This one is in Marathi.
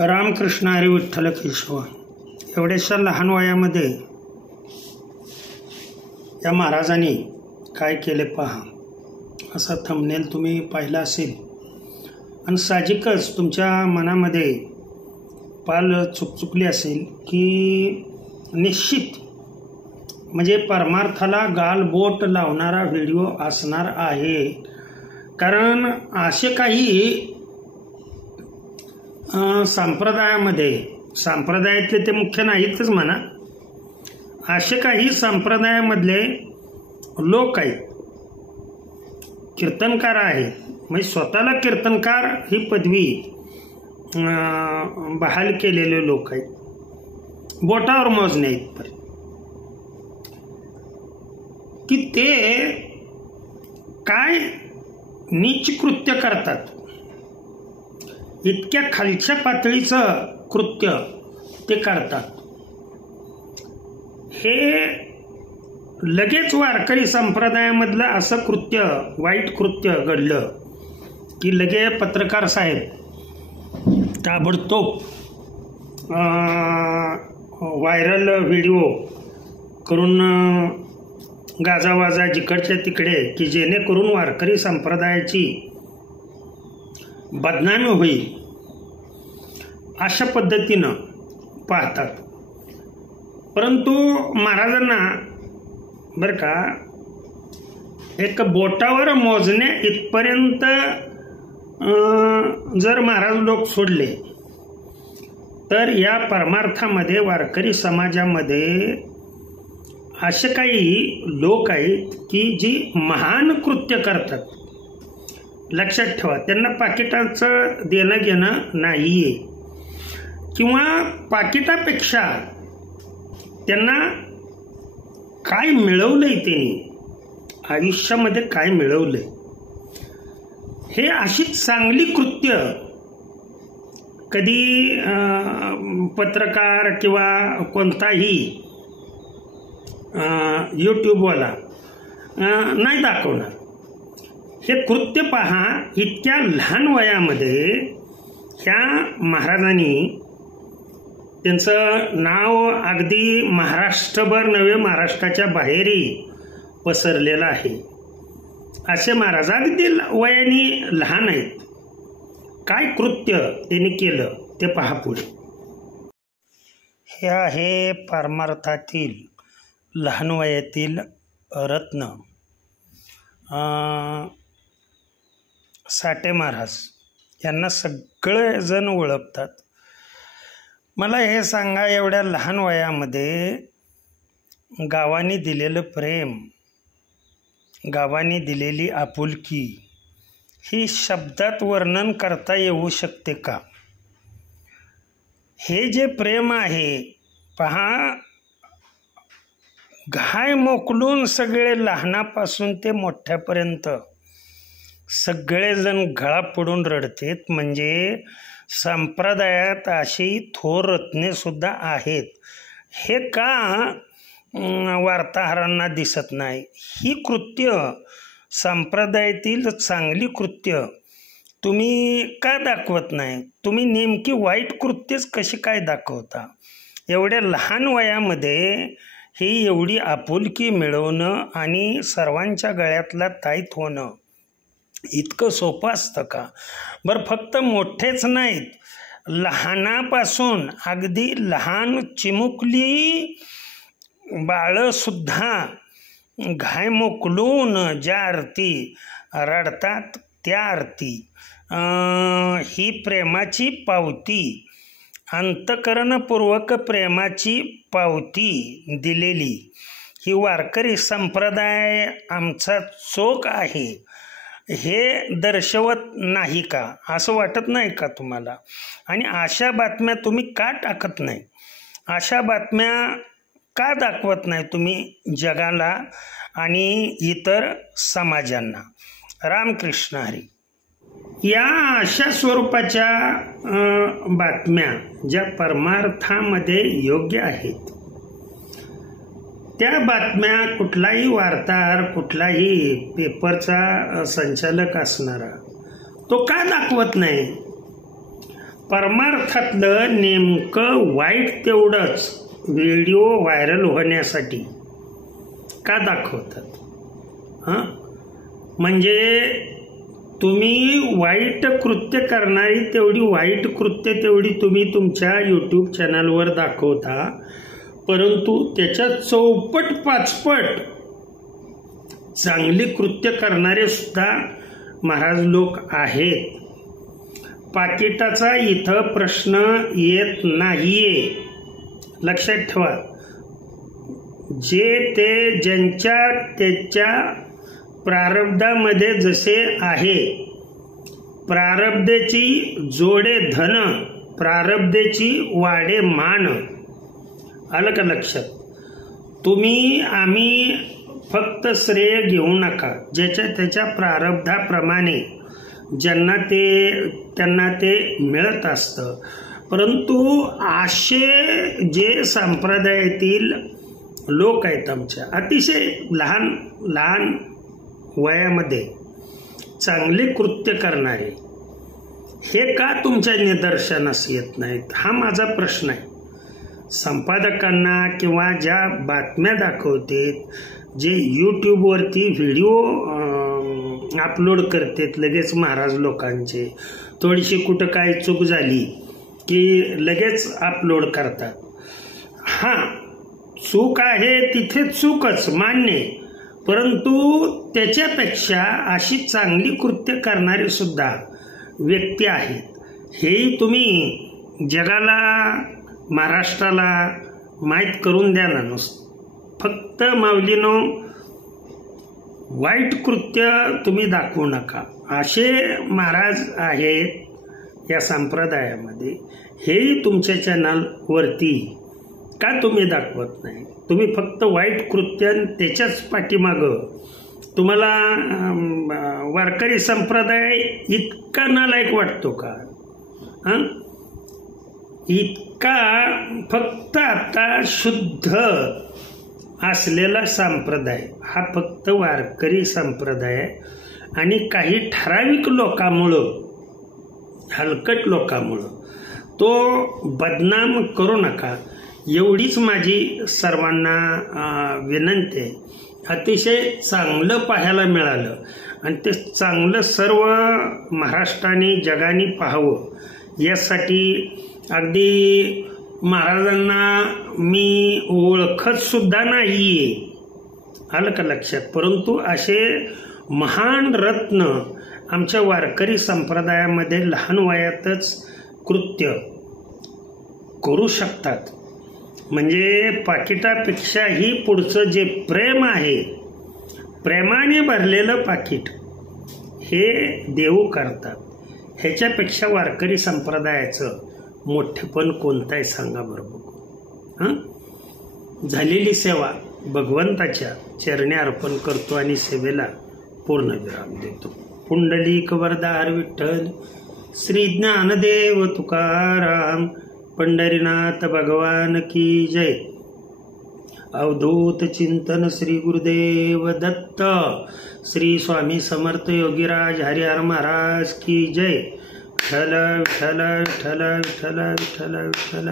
रामकृष्ण हरी विठ्ठल केशव. एवढ्याशा लहान वयामध्ये या महाराजांनी काय केले पहा. असा थंबनेल तुम्ही पाहिला असेल आणि साहजिकच तुमच्या मनामध्ये पाल चुकचुकली असेल की निश्चित म्हणजे परमार्थाला गालबोट लावणारा व्हिडिओ असणार आहे. कारण असे काही संप्रदायातले ते मुख्य नाहीतच म्हणा, असे काही संप्रदायामधले लोक आहेत, कीर्तनकार आहेत, म्हणजे स्वतःला कीर्तनकार ही पदवी बहाल केलेले लोक आहेत, बोटावर मोजणे इथपर्यंत की ते काय नीच कृत्य करतात. इतक्या खालच्या पातळीचं कृत्य ते करतात. हे लगेच वारकरी संप्रदायामधलं असं कृत्य, वाईट कृत्य घडलं की लगे पत्रकार साहेब ताबडतोब व्हायरल व्हिडिओ करून गाजावाजा जिकडच्या तिकडे की जेणेकरून वारकरी संप्रदायाची बदनामी होईल अशा पद्धतीनं पाहतात. परंतु महाराजांना बरं का एक बोटावर मोजणे इथपर्यंत जर महाराज लोक सोडले तर या परमार्थामध्ये वारकरी समाजामध्ये असे काही लोक आहेत की जी महान कृत्य करतात. लक्षात ठेवा, त्यांना पाकिटाचं देणं घेणं नाही आहे किंवा पाकिटापेक्षा त्यांना काय मिळवलंय, त्यांनी आयुष्यामध्ये काय मिळवलंय हे अशी चांगली कृत्य कधी पत्रकार किंवा कोणताही यूट्यूबवाला नाही दाखवणार. हे कृत्य पहा, इतक्या लहान वयामध्ये ह्या महाराजांनी त्यांचं नाव अगदी महाराष्ट्रभर नव्हे, महाराष्ट्राच्या बाहेरही पसरलेलं आहे. असे महाराज अगदी वयाने लहान आहेत. काय कृत्य त्यांनी केलं ते पहा पुढे. हे आहे परमार्थातील लहान वयातील रत्न साठे महाराज. यांना सगळेजण ओळखतात. मला हे सांगा, एवढ्या लहान वयामध्ये गावाने दिलेलं प्रेम, गावाने दिलेली आपुलकी ही शब्दात वर्णन करता येऊ शकते का? हे जे प्रेम आहे पहा, घाय मोकलून सगळे लहानापासून ते मोठ्यापर्यंत सगळेजण गळा पडून रडतेत. म्हणजे संप्रदायात अशी थोर रत्ने सुद्धा आहेत. हे का वार्ताहरांना दिसत नाही? ही कृत्य, संप्रदायातील चांगली कृत्य तुम्ही का दाखवत नाही? तुम्ही नेमकी वाईट कृत्यच कशी काय दाखवता? एवढ्या लहान वयामध्ये ही एवढी आपुलकी मिळवणं आणि सर्वांच्या गळ्यातला ताईत होणं इतकं सोपं असतं का? बरं, फक्त मोठेच नाहीत, लहानापासून अगदी लहान चिमुकली बाळंसुद्धा घाय मोकलून ज्या आरती रडतात त्या आरती, ही प्रेमाची पावती, अंतःकरणपूर्वक प्रेमाची पावती दिलेली ही वारकरी संप्रदाय आमचा चोख आहे हे दर्शवत नाही का? असं वाटत नाही का तुम्हाला? आणि अशा बातम्या तुम्ही का टाकत नाही? अशा बातम्या का दाखवत नाही तुम्ही जगाला आणि इतर समाजांना? रामकृष्ण हरी. या अशा स्वरूपाच्या बातम्या ज्या परमार्थामध्ये योग्य आहेत त्या बातम्या कुठलाही वार्ताहर, कुठलाही पेपरचा संचालक असणारा तो का दाखवत नाही? परमार्थातलं नेमकं वाईट तेवढंच व्हिडिओ व्हायरल होण्यासाठी का दाखवतात? म्हणजे तुम्ही वाईट कृत्य करणारी तेवढी वाईट कृत्य तेवढी तुम्ही तुमच्या यूट्यूब चॅनलवर दाखवता, परंतु त्याच्या चौपट पाचपट चांगली कृत्य करणारे सुद्धा महाराज लोक आहेत. पाकिटाचा इथं प्रश्न येत नाहीये, लक्षात ठेवा. जे ते ज्यांच्या त्याच्या प्रारब्धामध्ये जसे आहे, प्रारब्धेची जोडे धन, प्रारब्धेची वाडे मान. आलं का लक्षात? तुम्ही आम्ही फक्त श्रेय घेऊ नका. ज्याच्या त्याच्या प्रारब्धाप्रमाणे त्यांना ते मिळत असतं. परंतु असे जे संप्रदायातील लोक आहेत आमच्या, अतिशय लहान लहान वयामध्ये चांगले कृत्य करणारे, हे का तुमच्या निदर्शनास येत नाहीत? हा माझा प्रश्न आहे. संपादकांना किंवा ज्या बातम्या दाखवतात, जे यूट्यूबवरती व्हिडिओ अपलोड करतात लगेच महाराज लोकांचे, थोडीशी कुठं काय चूक झाली की लगेच अपलोड करतात. हां, चूक आहे तिथे चूकच मान्य, परंतु त्याच्यापेक्षा अशी चांगली कृत्य करणारी सुद्धा व्यक्ती आहेत. हेही तुम्ही जगाला, महाराष्ट्राला माहीत करून द्या ना. फक्त माऊलीनो वाईट कृत्य तुम्ही दाखवू नका. असे महाराज आहेत या संप्रदायामध्ये, हेही तुमच्या चॅनलवरती का तुम्ही दाखवत नाही? तुम्ही फक्त वाईट कृत्य त्याच्याच पाठीमागं. तुम्हाला वारकरी संप्रदाय इतका नालायक वाटतो का? इतका फक्त आता शुद्ध असलेला संप्रदाय हा फक्त वारकरी संप्रदाय आणि काही ठराविक लोकांमुळं, हलकट लोकांमुळं तो बदनाम करू नका, एवढीच माझी सर्वांना विनंती आहे. अतिशय चांगलं पाहायला मिळालं आणि ते चांगलं सर्व महाराष्ट्राने जगाने पाहावं यासाठी अगदी महाराजांना मी ओळखत सुद्धा नाहीये, आलं का लक्षात? परंतु असे महान रत्न आमच्या वारकरी संप्रदायामध्ये लहान वयातच कृत्य करू शकतात. म्हणजे पाकिटापेक्षाही पुढचं जे प्रेम आहे, प्रेमाने भरलेलं पाकिट, हे देव करतात. ह्याच्यापेक्षा वारकरी संप्रदायाचं मोठेपण कोणतं आहे सांगा बरं बघू. झालेली सेवा भगवंताच्या चरणी अर्पण करतो आणि सेवेला पूर्ण विराम देतो. पुंडलिक वरदार विठ्ठल, श्री ज्ञानदेव तुकाराम, पंढरीनाथ भगवान की जय. अवधूत चिंतन श्री गुरुदेव दत्त, श्री स्वामी समर्थ योगीराज हरिहर महाराज की जय. विठ्ठल विठ्ठल विठ्ठल विठ्ठल विठ्ठल विठ्ठल.